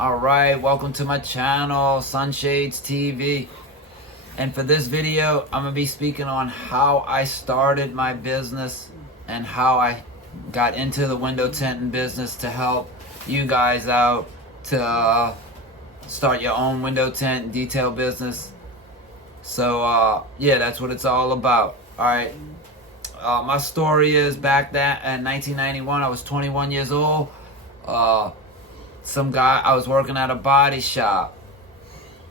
Alright, welcome to my channel, Sunshades TV. And for this video, I'm going to be speaking on how I started my business and how I got into the window tinting business to help you guys out to start your own window tint and detail business. So, yeah, that's what it's all about. Alright, my story is back then in 1991, I was 21 years old. Some guy, I was working at a body shop.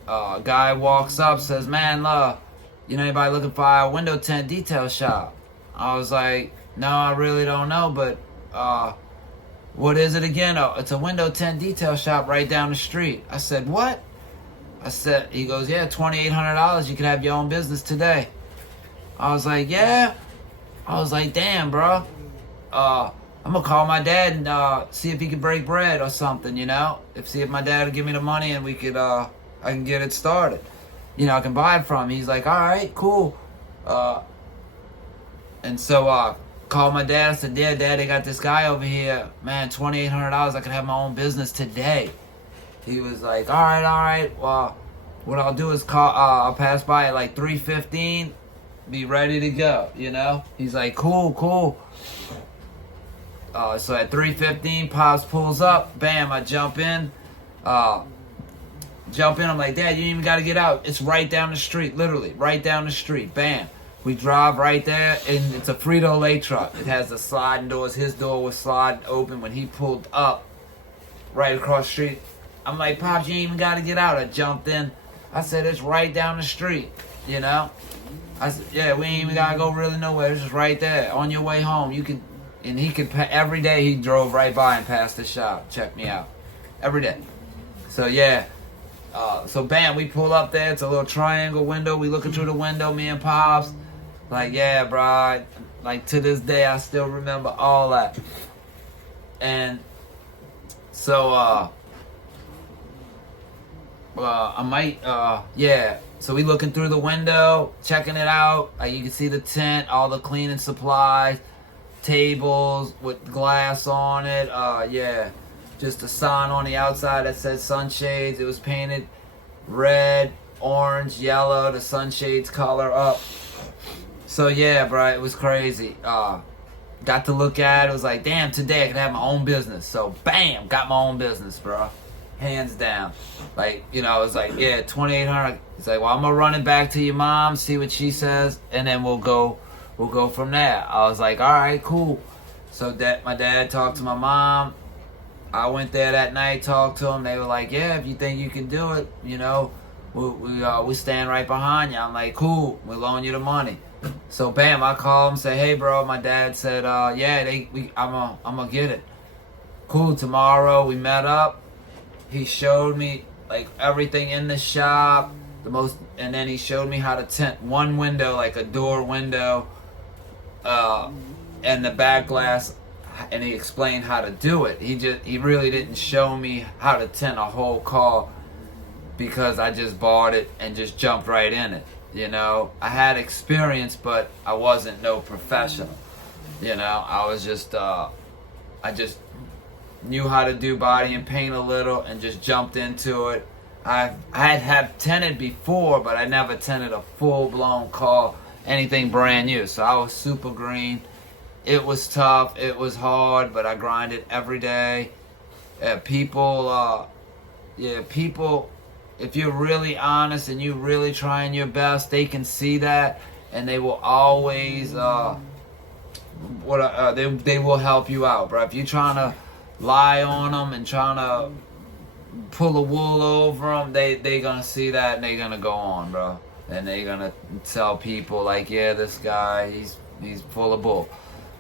A guy walks up, says, "Man, look, you know anybody looking for a window tint detail shop?" I was like, "No, I really don't know, but what is it again?" "Oh, it's a window tint detail shop right down the street." I said, "What?" He goes, "Yeah, $2,800. You could have your own business today." I was like, "Yeah." I was like, "Damn, bro. I'm gonna call my dad and see if he can break bread or something, you know? See if my dad will give me the money and we could, I can get it started. You know, I can buy it from him." He's like, "All right, cool." And so, called my dad. I said, "Yeah, Dad, they got this guy over here. Man, $2,800. I could have my own business today." He was like, all right. Well, what I'll do is I'll pass by at like 3:15, be ready to go, you know? He's like, cool. So at 3:15, Pops pulls up. Bam, I jump in. I'm like, "Dad, you ain't even got to get out. It's right down the street, literally, right down the street." Bam. We drive right there, and it's a Frito-Lay truck. It has the sliding doors. His door was sliding open when he pulled up right across the street. I'm like, "Pops, you ain't even got to get out." I jumped in. I said, "It's right down the street, you know?" I said, "Yeah, we ain't even got to go really nowhere. It's just right there. On your way home, you can..." And he could, every day he drove right by and past the shop, check me out, every day. So yeah, so bam, we pull up there. It's a little triangle window. We looking through the window, me and Pops, like, yeah, bro. Like to this day, I still remember all that. And so yeah. So we looking through the window, checking it out. You can see the tent, all the cleaning supplies. Tables with glass on it. Yeah, just a sign on the outside that says Sunshades. It was painted red, orange, yellow, the Sunshades color up. So yeah, bro, it was crazy. Got to look at it. It was like, damn, today I can have my own business. So bam, got my own business, bro. Hands down. Like, you know, it was like, yeah, $2,800. It's like, well, I'm gonna run it back to your mom, see what she says, and then we'll go from there. I was like, all right, cool. So my dad talked to my mom. I went there that night, talked to them. They were like, yeah, if you think you can do it, you know, we stand right behind you. I'm like, cool, we'll loan you the money. So bam, I call him, say, "Hey, bro," my dad said, yeah, I'm gonna get it. Cool. Tomorrow we met up. He showed me like everything in the shop, and then he showed me how to tint one window, like a door window, and the back glass, and he explained how to do it. He really didn't show me how to tint a whole car, because I just bought it and just jumped right in it. You know, I had experience, but I wasn't no professional. You know, I was just I just knew how to do body and paint a little and just jumped into it. I had tinted before, but I never tinted a full-blown car, anything brand new. So I was super green. It was tough. It was hard, but I grinded every day. People, if you're really honest and you're really trying your best, they can see that, and they will always, they will help you out, bro. If you're trying to lie on them and trying to pull a wool over them, they gonna see that and they gonna go on, bro. And they gonna tell people like, yeah, this guy, he's full of bull.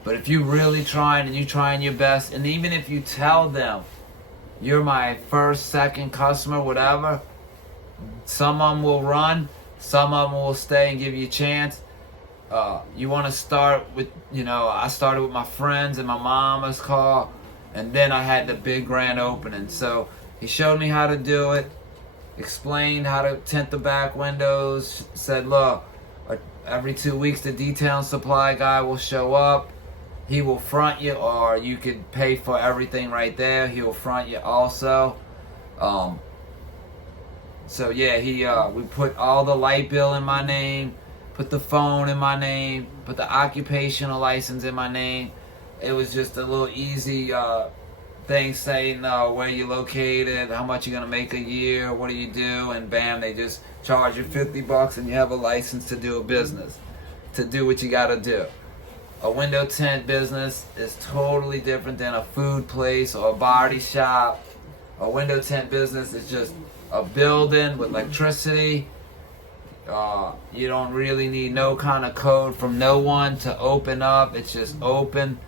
But if you really trying and you trying your best, and even if you tell them you're my first, second customer, whatever, some of them will run, some of them will stay and give you a chance. You want to start with, you know, I started with my friends and my mama's car, and then I had the big grand opening. So he showed me how to do it, explained how to tint the back windows, said, look, every 2 weeks the detail and supply guy will show up. He will front you, or you could pay for everything right there. He will front you also. So yeah, we put all the light bill in my name, put the phone in my name, put the occupational license in my name. It was just a little easy thing saying where you're located, how much you're gonna make a year, what do you do, and bam, they just charge you $50 and you have a license to do a business, to do what you gotta do. A window tint business is totally different than a food place or a body shop. A window tint business is just a building with electricity. You don't really need no kind of code from no one to open up. It's just open.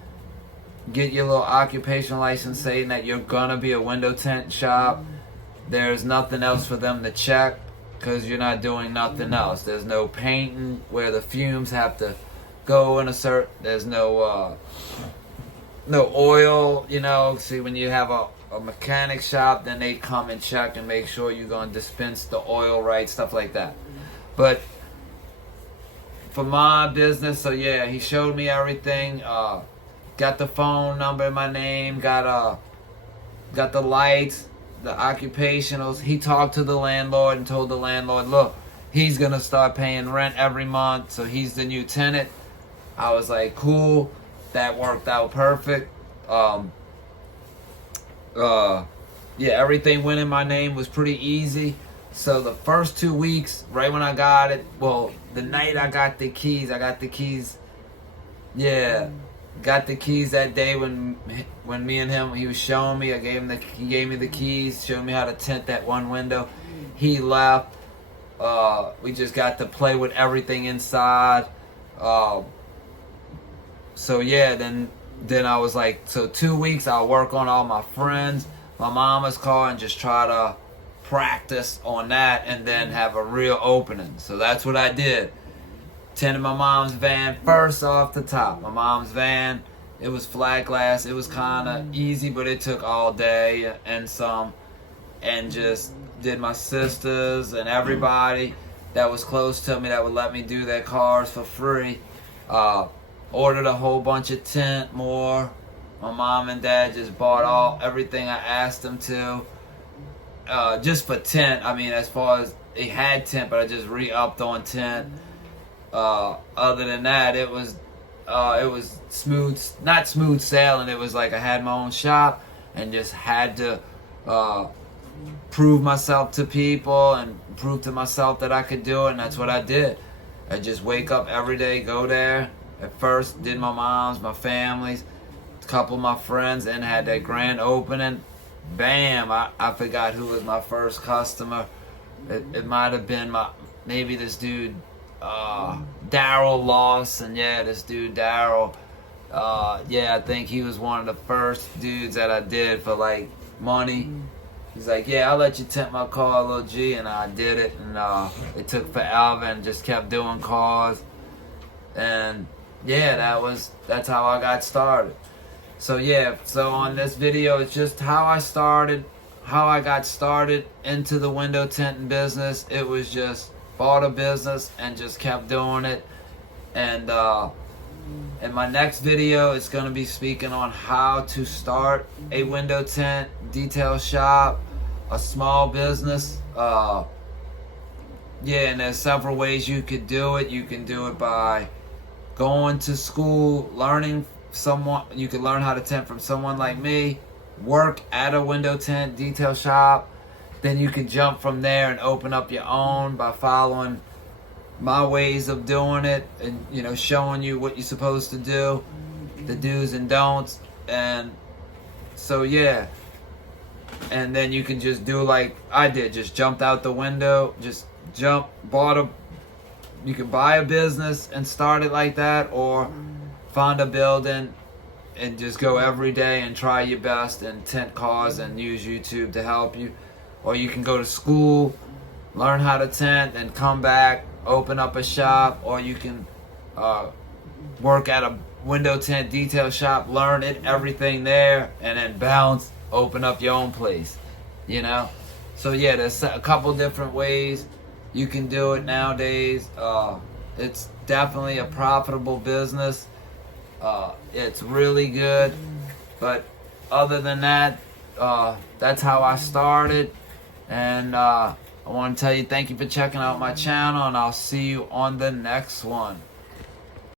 Get your little occupational license saying that you're gonna be a window tint shop. There's nothing else for them to check because you're not doing nothing else. There's no painting where the fumes have to go in a certain. There's no oil. You know, see when you have a mechanic shop, then they come and check and make sure you're gonna dispense the oil right, stuff like that. But for my business, so yeah, he showed me everything. Got the phone number in my name. Got the lights, the occupationals. He talked to the landlord and told the landlord, look, he's gonna start paying rent every month, so he's the new tenant. I was like, cool. That worked out perfect. Yeah, everything went in my name, was pretty easy. So the first 2 weeks, right when I got it, well, the night I got the keys, yeah, got the keys that day when me and him, he was showing me, he gave me the keys, showed me how to tint that one window. He left. We just got to play with everything inside. So yeah, then I was like, so 2 weeks I'll work on all my friends, my mama's car, and just try to practice on that and then have a real opening. So that's what I did. Tinted my mom's van first off the top. My mom's van, it was flat glass. It was kind of easy, but it took all day and some. And just did my sisters and everybody that was close to me that would let me do their cars for free. Ordered a whole bunch of tint, more. My mom and dad just bought everything I asked them to. Just for tint, I mean, as far as they had tint, but I just re-upped on tint. Other than that, it was smooth, not smooth sailing. It was like I had my own shop and just had to prove myself to people and prove to myself that I could do it, and that's what I did. I just wake up every day, go there. At first, did my mom's, my family's, a couple of my friends, and had that grand opening. Bam! I forgot who was my first customer. It might have been maybe this dude, Daryl Lawson. Yeah, this dude Daryl. Yeah, I think he was one of the first dudes that I did for like money. He's like, yeah, I'll let you tint my car, little G, and I did it. And it took forever, and just kept doing cars. And yeah, that's how I got started. So yeah, so on this video, it's just how I got started into the window tinting business. It was just bought a business and just kept doing it. And in my next video, it's going to be speaking on how to start a window tint detail shop, a small business. Yeah, and there's several ways you could do it. You can do it by going to school, learning you could learn how to tint from someone like me, work at a window tint detail shop. Then you can jump from there and open up your own by following my ways of doing it and, you know, showing you what you're supposed to do, the do's and don'ts. And so yeah, and then you can just do like I did, just jumped out the window, you can buy a business and start it like that, or find a building and just go every day and try your best and tint cars and use YouTube to help you. Or you can go to school, learn how to tint, and come back, open up a shop. Or you can work at a window tint detail shop, learn everything there, and then bounce, open up your own place, you know? So yeah, there's a couple different ways you can do it nowadays. It's definitely a profitable business. It's really good, but other than that, that's how I started. And I want to tell you thank you for checking out my channel, and I'll see you on the next one.